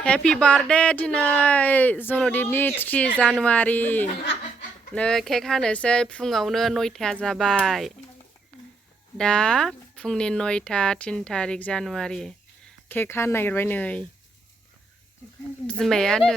Happy birthday दिनै जनदिपनि 3 जानुवारि नै cake हानोसै फुङावनो 9था जाबाय दा फुंनि 9था 3 तारिख जानुवारि केक हानो नागिरबाय नै बिमाया नै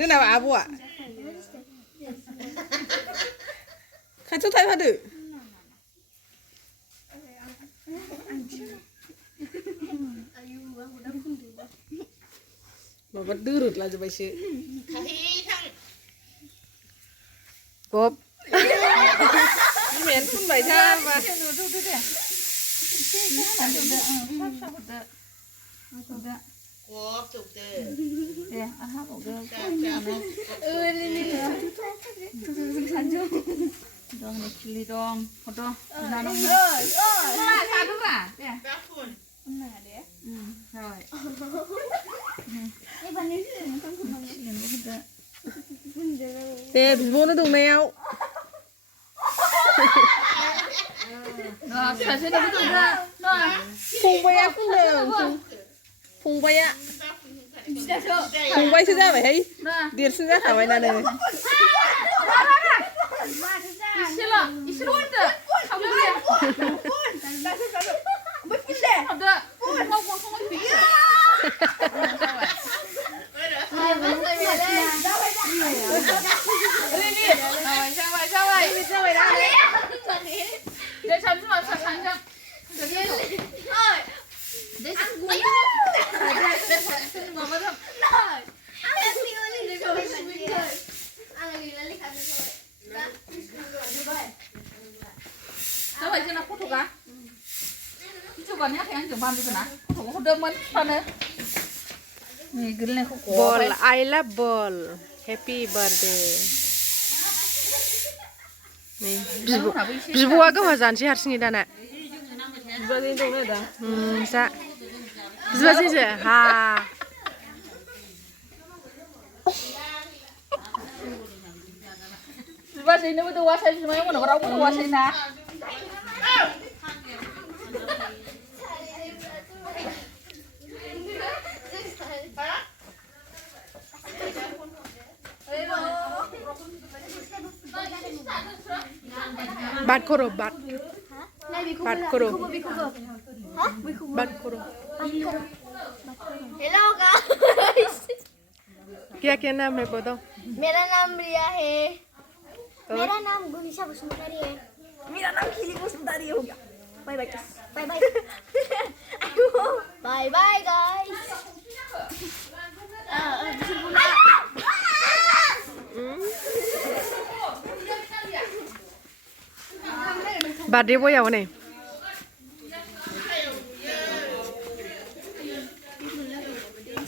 Kenapa abu? Kacau tak ada. Bapak durut lah coba sih. Gop. Main pun baik apa? Gop chụp từ. Nè, ăn hấp một cái. Ini. Dong ni chili dong. Foto. Nanong. Lah, satu lah. Ya. Telepon. Mana dia? Rồi. Cái bàn này không có mong chuyện gì hết. Nè, bố nó đụng mèo. Rồi, phải sẽ đâu có được. Rồi. Phùng bay á, phùng đường. Phùng bay á. Phùng bay ra vậy hay? Điệt ra thả vậy này. Ball, I love ball. Happy birthday. Nih, bibuwa gawa janji harsini dana. Bibuwa ini dong ada. Sa. Bibuwa sih ha. Bibuwa sih ini betul wasai semua yang mana orang betul wasai na. Bat koro bat. Bat koro. Bat koro. Hello guys. क्या नाम है बताओ? मेरा नाम रिया है। मेरा नाम गुनिशा बसुमतारी है। मेरा नाम खिली बसुमतारी हो गया। बाय बाय बाय बाय बाय बाय guys. Birthday boy apa nih?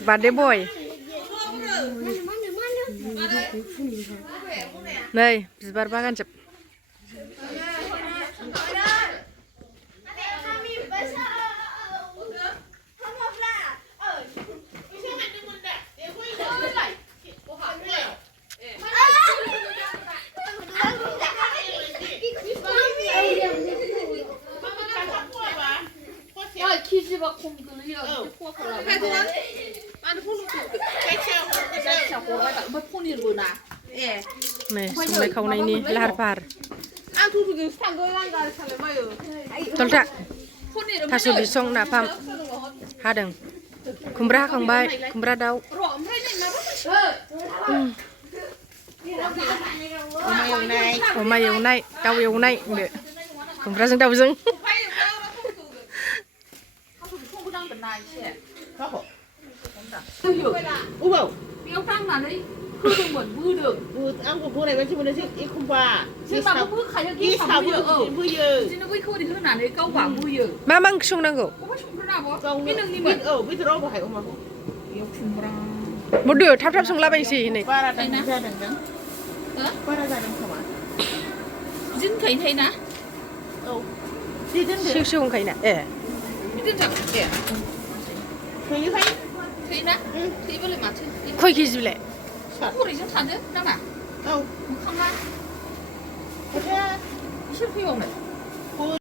Birthday boy. Nih, bibar bagan cep. Nih, semua kau ini lahar par. Tolta, tasu bisong napam, hadeng. Kumbra kang bay, kumbra dau. Oma yêu này, đau yêu này, kumbra sing đau sing. होदोंमोन बोदों आंखौ बोराय बायदि मोनोसै एखमबा जोंनाबो बोखायो गेसाव बोयो बोयो बिदिनो बैखौ ओरै होनानै गावबा बोयो मा ओंख्रि संनांगौ अबा संग्रोना आब' बे नोंनिमोन औ बेदराव बाहाय अमाखौ बेयाव खुमब्रा बुदु थाब थाब संलाबायनोसै नै बारा जादों दां बारा जादों खोमा बिदिनो थायो ना औ बे दोनदो सिउ सिउ होनखायोना ए बिदिनो जागोन दे थोयोहाय थोयोना थोयोबालाय माथो खय केजि बिलाय हरैजों थादो नामा औ ओंखामा खोथाया बिसोर फैबावनो